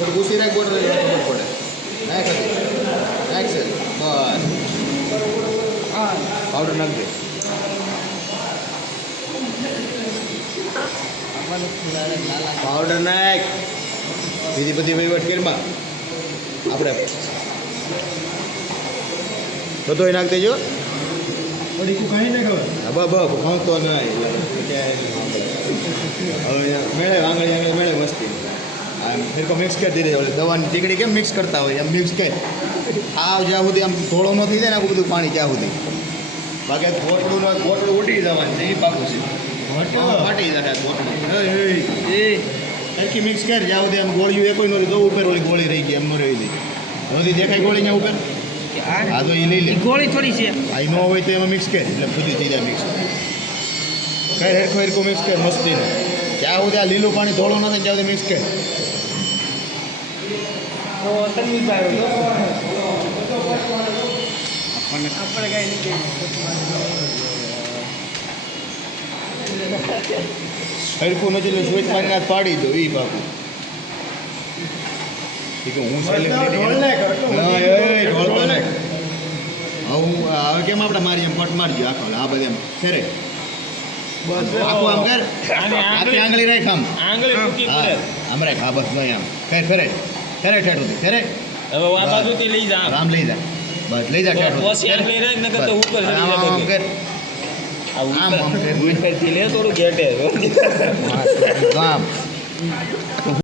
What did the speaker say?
થોડું ઘૂસી રાખ બોટર ખબર પડે નાખ છે બસ પાવડર નાખ દે પાવડર નાખ બીજી બધી વહીવટ કરીમાં આપણે બધો નાખ દેજો કાંઈ નહીં ખબર ભાવતો નહીં હવે મેળે આંગળી મેળે મસ્તી ફિરકો મિક્સ કરી દીધી દવાની ટીકડી કેમ મિક્સ કરતા હોય એમ મિક્સ કરી આવ જ્યાં સુધી આમ થોડો ન થઈ જાય ને આખું બધું પાણી ત્યાં સુધી બાકી ગોટડું ઉડી જવાનું છે એ પાકું છે ફાટી જાય ગોટડું સરખી મિક્સ કર જ્યાં સુધી આમ ગોળીઓ એ કોઈ ન રહી તો ઉપર ઓલી ગોળી રહી ગઈ એમ ન રહી ગઈ બધી દેખાય ગોળી ત્યાં ઉપર હા તો એ લઈ લે ગોળી થોડી છે આ ન હોય તો એમાં મિક્સ કર એટલે બધી થઈ જાય મિક્સ કઈ હેરખો મિક્સ કર મસ્તીને જ્યાં સુધી આ લીલું પાણી ધોળું ન થાય ત્યાં સુધી મિક્સ કર હરખું નથી એટલે સ્વીચ મારીને પાડી દો એ બાપુ હું હવે કેમ આપણે મારી એમ ફટ મારજો આખો આ બધે એમ ફેરે આખું આમ કર આખી આંગળી રાખ આમ આમ રાખ હા બસ નહીં આમ ફેર ફેરે ફેરે ઠેઠ સુધી ફેરે હવે આ બાજુથી લઈ જા આમ લઈ જા બસ લઈ જા ઠેઠ હોશિયાર લઈ રહે નકર તો ઉપર આમ આમ કર આમ ઉપરથી લે થોડું ઘેટે આમ